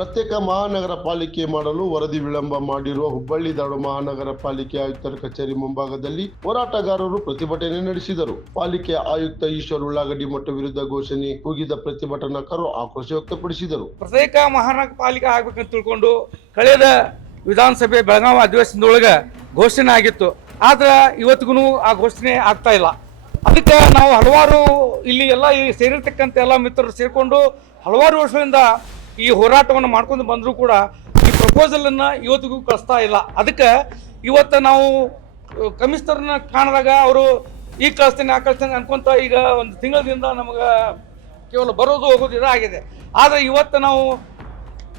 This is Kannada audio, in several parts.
ಪ್ರತ್ಯೇಕ ಮಹಾನಗರ ಪಾಲಿಕೆ ಮಾಡಲು ವರದಿ ವಿಳಂಬ ಮಾಡಿರುವ ಹುಬ್ಬಳ್ಳಿ ಧಾರವಾಡ ಮಹಾನಗರ ಪಾಲಿಕೆ ಆಯುಕ್ತರ ಕಚೇರಿ ಮುಂಭಾಗದಲ್ಲಿ ಹೋರಾಟಗಾರರು ಪ್ರತಿಭಟನೆ ನಡೆಸಿದರು. ಪಾಲಿಕೆ ಆಯುಕ್ತ ಈಶ್ವರ್ ಉಳ್ಳಾಗಡ್ಡಿ ಮಠ ವಿರುದ್ಧ ಘೋಷಣೆ ಕೂಗಿದ ಪ್ರತಿಭಟನಾಕಾರರು ಆಕ್ರೋಶ ವ್ಯಕ್ತಪಡಿಸಿದರು. ಪ್ರತ್ಯೇಕ ಮಹಾನಗರ ಪಾಲಿಕೆ ಆಗ್ಬೇಕಂತ ತಿಳ್ಕೊಂಡು ಕಳೆದ ವಿಧಾನಸಭೆ ಬೆಳಗಾವಿ ಅಧಿವೇಶನದೊಳಗೆ ಘೋಷಣೆ ಆಗಿತ್ತು. ಆದ್ರೆ ಇವತ್ತಿಗೂ ಆ ಘೋಷಣೆ ಆಗ್ತಾ ಇಲ್ಲ. ಅದಕ್ಕೆ ನಾವು ಹಲವಾರು ಇಲ್ಲಿ ಎಲ್ಲ ಈ ಸೇರಿರ್ತಕ್ಕಂಥ ಎಲ್ಲ ಮಿತ್ರರು ಸೇರಿಕೊಂಡು ಹಲವಾರು ವರ್ಷಗಳಿಂದ ಈ ಹೋರಾಟವನ್ನು ಮಾಡ್ಕೊಂಡು ಬಂದರೂ ಕೂಡ ಈ ಪ್ರಪೋಸಲನ್ನು ಇವತ್ತಿಗೂ ಕಳಿಸ್ತಾ ಇಲ್ಲ. ಅದಕ್ಕೆ ಇವತ್ತು ನಾವು ಕಮಿಷನರ್ನ ಕಾಣಿದಾಗ ಅವರು ಈಗ ಕಳಿಸ್ತೇನೆ ಆ ಕಳಿಸ್ತೇನೆ ಅನ್ಕೊಂತ ಈಗ ಒಂದು ತಿಂಗಳದಿಂದ ನಮಗೆ ಕೇವಲ ಬರೋದು ಹೋಗೋದು ಇದಾಗಿದೆ. ಆದರೆ ಇವತ್ತು ನಾವು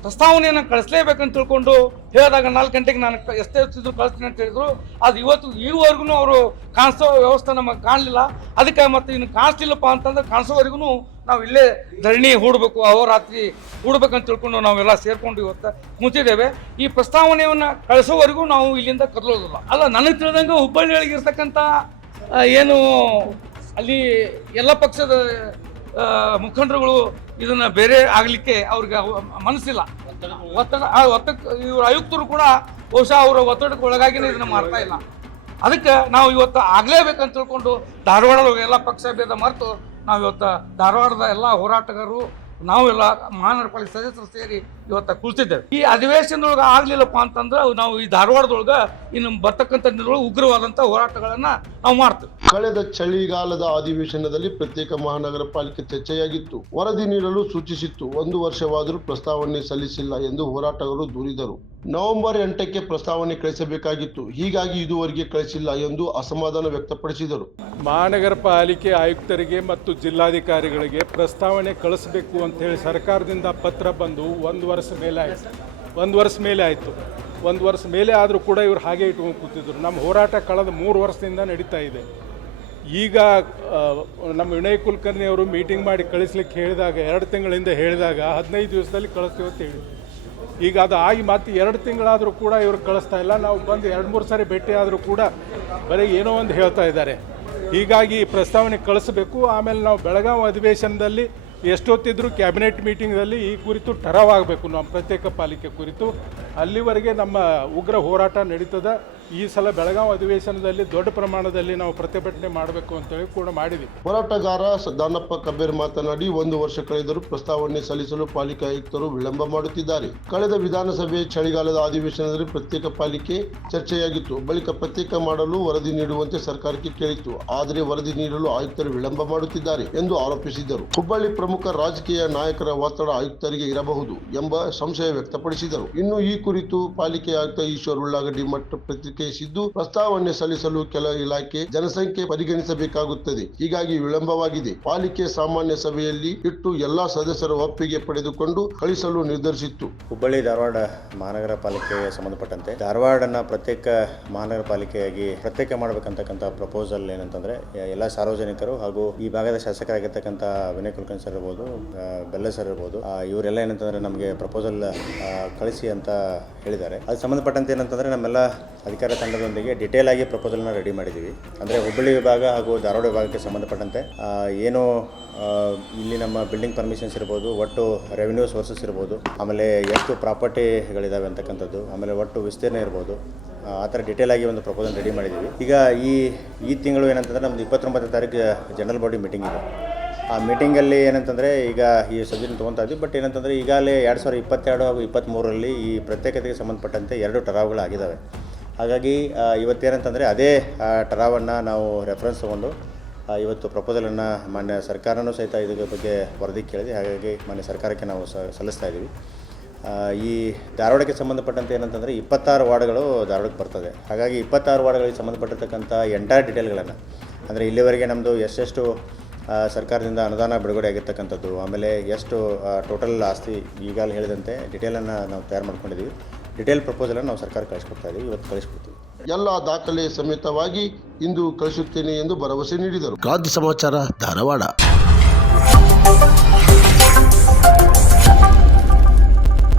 ಪ್ರಸ್ತಾವನೆಯನ್ನು ಕಳಿಸ್ಲೇಬೇಕಂತ ತಿಳ್ಕೊಂಡು ಹೇಳಿದಾಗ 4 ಗಂಟೆಗೆ ನಾನು ಎಷ್ಟೇ ಹೊತ್ತಿದ್ರು ಕಳಿಸ್ತೀನಿ ಅಂತ ಹೇಳಿದ್ರು. ಅದು ಇವತ್ತು ಈವರೆಗೂ ಅವರು ಕಾಣಿಸೋ ವ್ಯವಸ್ಥೆ ನಮಗೆ ಕಾಣಲಿಲ್ಲ. ಅದಕ್ಕೆ ಮತ್ತು ಇನ್ನು ಕಾಣಿಸ್ಲಿಲ್ಲಪ್ಪ ಅಂತಂದ್ರೆ ಕಾಣಿಸೋವರೆಗೂ ನಾವು ಇಲ್ಲೇ ಧರಣಿ ಹೂಡಬೇಕು, ಅಹೋರಾತ್ರಿ ಹೂಡಬೇಕಂತ ತಿಳ್ಕೊಂಡು ನಾವೆಲ್ಲ ಸೇರ್ಕೊಂಡು ಇವತ್ತು ಕೂತಿದ್ದೇವೆ. ಈ ಪ್ರಸ್ತಾವನೆಯನ್ನು ಕಳಿಸೋವರೆಗೂ ನಾವು ಇಲ್ಲಿಂದ ಕದಲೋದಿಲ್ಲ. ಅಲ್ಲ, ನನಗೆ ತಿಳಿದಂಗೆ ಹುಬ್ಬಳ್ಳಿಯೊಳಗೆ ಇರ್ತಕ್ಕಂಥ ಏನು ಅಲ್ಲಿ ಎಲ್ಲ ಪಕ್ಷದ ಮುಖಂಡರುಗಳು ಇದನ್ನು ಬೇರೆ ಆಗಲಿಕ್ಕೆ ಅವ್ರಿಗೆ ಮನಸ್ಸಿಲ್ಲ. ಒತ್ತಡ ಇವರು ಆಯುಕ್ತರು ಕೂಡ ಬಹುಶಃ ಅವರ ಒತ್ತಡಕ್ಕೆ ಒಳಗಾಗಿನೇ ಇದನ್ನು ಮಾಡ್ತಾ ಇಲ್ಲ. ಅದಕ್ಕೆ ನಾವು ಇವತ್ತು ಆಗಲೇಬೇಕಂತ ತಿಳ್ಕೊಂಡು ಧಾರವಾಡದೊಳಗೆ ಎಲ್ಲ ಪಕ್ಷ ಭೇದ ಮರೆತು ನಾವು ಇವತ್ತು ಧಾರವಾಡದ ಎಲ್ಲ ಹೋರಾಟಗಾರರು ನಾವೆಲ್ಲ ಮಹಾನಗರ ಪಾಲಿಕೆ ಸದಸ್ಯರು ಸೇರಿ ಇವತ್ತು ಕುಳಿತಿದ್ದೇವೆ. ಈ ಅಧಿವೇಶನದೊಳಗೆ ಆಗಲಿಲ್ಲಪ್ಪ ಅಂತಂದ್ರೆ ನಾವು ಈ ಧಾರವಾಡದೊಳಗೆ ಇನ್ನು ಬರ್ತಕ್ಕಂಥ ದಿನದೊಳಗೆ ಉಗ್ರವಾದಂಥ ಹೋರಾಟಗಳನ್ನು ನಾವು ಮಾಡ್ತೀವಿ. ಕಳೆದ ಚಳಿಗಾಲದ ಅಧಿವೇಶನದಲ್ಲಿ ಪ್ರತ್ಯೇಕ ಮಹಾನಗರ ಪಾಲಿಕೆ ಚರ್ಚೆಯಾಗಿತ್ತು. ವರದಿ ನೀಡಲು ಸೂಚಿಸಿತ್ತು. 1 ವರ್ಷವಾದರೂ ಪ್ರಸ್ತಾವನೆ ಸಲ್ಲಿಸಿಲ್ಲ ಎಂದು ಹೋರಾಟಗಾರರು ದೂರಿದರು. ನವೆಂಬರ್ 8ಕ್ಕೆ ಪ್ರಸ್ತಾವನೆ ಕಳಿಸಬೇಕಾಗಿತ್ತು, ಹೀಗಾಗಿ ಇದುವರೆಗೆ ಕಳಿಸಿಲ್ಲ ಎಂದು ಅಸಮಾಧಾನ ವ್ಯಕ್ತಪಡಿಸಿದರು. ಮಹಾನಗರ ಪಾಲಿಕೆ ಆಯುಕ್ತರಿಗೆ ಮತ್ತು ಜಿಲ್ಲಾಧಿಕಾರಿಗಳಿಗೆ ಪ್ರಸ್ತಾವನೆ ಕಳಿಸಬೇಕು ಅಂತ ಹೇಳಿ ಸರ್ಕಾರದಿಂದ ಪತ್ರ ಬಂದು 1 ವರ್ಷ ಮೇಲೆ ಆಯಿತು. 1 ವರ್ಷ ಮೇಲೆ ಆದರೂ ಕೂಡ ಇವರು ಹಾಗೆ ಇಟ್ಕೊಂಡು ಕೂತಿದ್ರು. ನಮ್ಮ ಹೋರಾಟ ಕಳೆದ 3 ವರ್ಷದಿಂದ ನಡೀತಾ ಇದೆ. ಈಗ ನಮ್ಮ ವಿನಯ್ ಕುಲಕರ್ಣಿ ಅವರು ಮೀಟಿಂಗ್ ಮಾಡಿ ಕಳಿಸ್ಲಿಕ್ಕೆ ಹೇಳಿದಾಗ 2 ತಿಂಗಳಿಂದ ಹೇಳಿದಾಗ 15 ದಿವಸದಲ್ಲಿ ಕಳಿಸ್ತೀವಿ ಅಂತ ಹೇಳಿ, ಈಗ ಅದು ಆಗಿ ಮತ್ತೆ 2 ತಿಂಗಳಾದರೂ ಕೂಡ ಇವರು ಕಳಿಸ್ತಾ ಇಲ್ಲ. ನಾವು ಬಂದು 2-3 ಸಾರಿ ಭೇಟಿ ಆದರೂ ಕೂಡ ಬರೀ ಏನೋ ಒಂದು ಹೇಳ್ತಾ ಇದ್ದಾರೆ. ಹೀಗಾಗಿ ಪ್ರಸ್ತಾವನೆ ಕಳಿಸಬೇಕು. ಆಮೇಲೆ ನಾವು ಬೆಳಗಾವಿ ಅಧಿವೇಶನದಲ್ಲಿ ಎಷ್ಟೊತ್ತಿದ್ರೂ ಕ್ಯಾಬಿನೆಟ್ ಮೀಟಿಂಗ್ನಲ್ಲಿ ಈ ಕುರಿತು ಠರಾವಾಗಬೇಕು ನಮ್ಮ ಪ್ರತ್ಯೇಕ ಪಾಲಿಕೆ ಕುರಿತು. ಅಲ್ಲಿವರೆಗೆ ನಮ್ಮ ಉಗ್ರ ಹೋರಾಟ ನಡೀತದೆ. ಈ ಸಲ ಬೆಳಗಾವಿ ಅಧಿವೇಶನದಲ್ಲಿ ದೊಡ್ಡ ಪ್ರಮಾಣದಲ್ಲಿ ನಾವು ಪ್ರತಿಭಟನೆ ಮಾಡಬೇಕು ಅಂತೇಳಿ ಕೂಡ ಮಾಡಿದ್ವಿ. ಹೋರಾಟಗಾರ ದಾನಪ್ಪ ಕಬೇರ್ ಮಾತನಾಡಿ 1 ವರ್ಷ ಕಳೆದರೂ ಪ್ರಸ್ತಾವನೆ ಸಲ್ಲಿಸಲು ಪಾಲಿಕೆ ಆಯುಕ್ತರು ವಿಳಂಬ ಮಾಡುತ್ತಿದ್ದಾರೆ. ಕಳೆದ ವಿಧಾನಸಭೆ ಚಳಿಗಾಲದ ಅಧಿವೇಶನದಲ್ಲಿ ಪ್ರತ್ಯೇಕ ಪಾಲಿಕೆ ಚರ್ಚೆಯಾಗಿತ್ತು. ಬಳಿಕ ಪ್ರತ್ಯೇಕ ಮಾಡಲು ವರದಿ ನೀಡುವಂತೆ ಸರ್ಕಾರಕ್ಕೆ ಕೇಳಿತ್ತು. ಆದರೆ ವರದಿ ನೀಡಲು ಆಯುಕ್ತರು ವಿಳಂಬ ಮಾಡುತ್ತಿದ್ದಾರೆ ಎಂದು ಆರೋಪಿಸಿದರು. ಹುಬ್ಬಳ್ಳಿ ಪ್ರಮುಖ ರಾಜಕೀಯ ನಾಯಕರ ಒತ್ತಡ ಆಯುಕ್ತರಿಗೆ ಇರಬಹುದು ಎಂಬ ಸಂಶಯ ವ್ಯಕ್ತಪಡಿಸಿದರು. ಇನ್ನು ಈ ಕುರಿತು ಪಾಲಿಕೆ ಆಯುಕ್ತ ಈಶ್ವರ್ ಉಳ್ಳಾಗಡ್ಡಿ ಮಠ ಪ್ರತಿಕ್ರಿಯಿಸಿದ್ದು, ಪ್ರಸ್ತಾವನೆ ಸಲ್ಲಿಸಲು ಕೆಲ ಇಲಾಖೆ ಜನಸಂಖ್ಯೆ ಪರಿಗಣಿಸಬೇಕಾಗುತ್ತದೆ, ಹೀಗಾಗಿ ವಿಳಂಬವಾಗಿದೆ. ಪಾಲಿಕೆ ಸಾಮಾನ್ಯ ಸಭೆಯಲ್ಲಿ ಇಟ್ಟು ಎಲ್ಲಾ ಸದಸ್ಯರ ಒಪ್ಪಿಗೆ ಪಡೆದುಕೊಂಡು ಕಳಿಸಲು ನಿರ್ಧರಿಸಿತ್ತು. ಹುಬ್ಬಳ್ಳಿ ಧಾರವಾಡ ಮಹಾನಗರ ಪಾಲಿಕೆಗೆ ಸಂಬಂಧಪಟ್ಟಂತೆ ಧಾರವಾಡನ ಪ್ರತ್ಯೇಕ ಮಹಾನಗರ ಪಾಲಿಕೆಯಾಗಿ ಪ್ರತ್ಯೇಕ ಮಾಡಬೇಕಂತಕ್ಕಂಥ ಪ್ರಪೋಸಲ್ ಏನಂತಂದ್ರೆ ಎಲ್ಲ ಸಾರ್ವಜನಿಕರು ಹಾಗೂ ಈ ಭಾಗದ ಶಾಸಕರಾಗಿರ್ತಕ್ಕಂಥ ವಿನಯ್ ಕುಲಕರ್ಣಿ ಸರ್ ಇರ್ಬೋದು, ಬೆಲ್ಲ ಸರ್ ಇರ್ಬೋದು, ಇವರೆಲ್ಲ ಏನಂತಂದ್ರೆ ನಮಗೆ ಪ್ರಪೋಸಲ್ ಕಳಿಸಿ ಅಂತ ಹೇಳಿದ್ದಾರೆ. ಅದು ಸಂಬಂಧಪಟ್ಟಂತೆ ಏನಂತಂದ್ರೆ ನಮ್ಮೆಲ್ಲ ಅಧಿಕಾರ ತಂಡದೊಂದಿಗೆ ಡಿಟೇಲ್ ಆಗಿ ಪ್ರಪೋಸಲ್ನ ರೆಡಿ ಮಾಡಿದ್ದೀವಿ. ಅಂದರೆ ಹುಬ್ಬಳ್ಳಿ ವಿಭಾಗ ಹಾಗೂ ಧಾರವಾಡ ವಿಭಾಗಕ್ಕೆ ಸಂಬಂಧಪಟ್ಟಂತೆ ಏನು ಇಲ್ಲಿ ನಮ್ಮ ಬಿಲ್ಡಿಂಗ್ ಪರ್ಮಿಷನ್ಸ್ ಇರ್ಬೋದು, ಒಟ್ಟು ರೆವಿನ್ಯೂ ಸೋರ್ಸಸ್ ಇರ್ಬೋದು, ಆಮೇಲೆ ಎಷ್ಟು ಪ್ರಾಪರ್ಟಿಗಳಿದಾವೆ ಅಂತಕ್ಕಂಥದ್ದು, ಆಮೇಲೆ ಒಟ್ಟು ವಿಸ್ತೀರ್ಣ ಇರ್ಬೋದು, ಆ ಥರ ಡಿಟೇಲ್ ಆಗಿ ಒಂದು ಪ್ರಪೋಸಲ್ ರೆಡಿ ಮಾಡಿದ್ದೀವಿ. ಈಗ ಈ ತಿಂಗಳು ಏನಂತಂದರೆ ನಮ್ಮದು 29ನೇ ತಾರೀಕು ಜನರಲ್ ಬಾಡಿ ಮೀಟಿಂಗ್ ಇದೆ. ಆ ಮೀಟಿಂಗಲ್ಲಿ ಏನಂತಂದರೆ ಈಗ ಈ ಸಬ್ಜೆಕ್ಟ್ ತೊಗೊತಾ ಇದ್ವಿ. ಬಟ್ ಏನಂತಂದರೆ ಈಗಾಗಲೇ 2022 ಹಾಗೂ 23ರಲ್ಲಿ ಈ ಪ್ರತ್ಯೇಕತೆಗೆ ಸಂಬಂಧಪಟ್ಟಂತೆ 2 ಠರಾವುಗಳಾಗಿದ್ದಾವೆ. ಹಾಗಾಗಿ ಇವತ್ತೇನಂತಂದರೆ ಅದೇ ಠರಾವನ್ನು ನಾವು ರೆಫರೆನ್ಸ್ ತೊಗೊಂಡು ಇವತ್ತು ಪ್ರಪೋಸಲನ್ನು ಮಾನ್ಯ ಸರ್ಕಾರನೂ ಸಹಿತ ಇದ್ರ ಬಗ್ಗೆ ವರದಿ ಕೇಳಿದೆ. ಹಾಗಾಗಿ ಮಾನ್ಯ ಸರ್ಕಾರಕ್ಕೆ ನಾವು ಸಲ್ಲಿಸ್ತಾ ಇದ್ದೀವಿ. ಈ ಧಾರವಾಡಕ್ಕೆ ಸಂಬಂಧಪಟ್ಟಂತೆ ಏನಂತಂದರೆ 26 ವಾರ್ಡ್ಗಳು ಧಾರವಾಡಕ್ಕೆ ಬರ್ತದೆ. ಹಾಗಾಗಿ 26 ವಾರ್ಡ್ಗಳಿಗೆ ಸಂಬಂಧಪಟ್ಟಿರ್ತಕ್ಕಂಥ ಎಂಟೈರ್ ಡಿಟೇಲ್ಗಳನ್ನು, ಅಂದರೆ ಇಲ್ಲಿವರೆಗೆ ನಮ್ಮದು ಎಷ್ಟೆಷ್ಟು ಸರ್ಕಾರದಿಂದ ಅನುದಾನ ಬಿಡುಗಡೆ ಆಗಿರ್ತಕ್ಕಂಥದ್ದು, ಆಮೇಲೆ ಎಷ್ಟು ಟೋಟಲ್ ಆಸ್ತಿ ಈಗಾಗಲೇ ಹೇಳಿದಂತೆ ಡಿಟೇಲನ್ನು ನಾವು ತಯಾರು ಮಾಡ್ಕೊಂಡಿದ್ದೀವಿ. ಡಿಟೇಲ್ ಪ್ರಪೋಸಲನ್ನು ನಾವು ಸರ್ಕಾರ ಕಳಿಸ್ಕೊಡ್ತಾ ಇದ್ದೀವಿ. ಇವತ್ತು ಕಳಿಸ್ಕೊಡ್ತೀವಿ. ಎಲ್ಲ ದಾಖಲೆ ಸಮೇತವಾಗಿ ಇಂದು ಕಳಿಸುತ್ತೇನೆ ಎಂದು ಭರವಸೆ ನೀಡಿದರು. ಕ್ರಾಂತಿ ಸಮಾಚಾರ ಧಾರವಾಡ.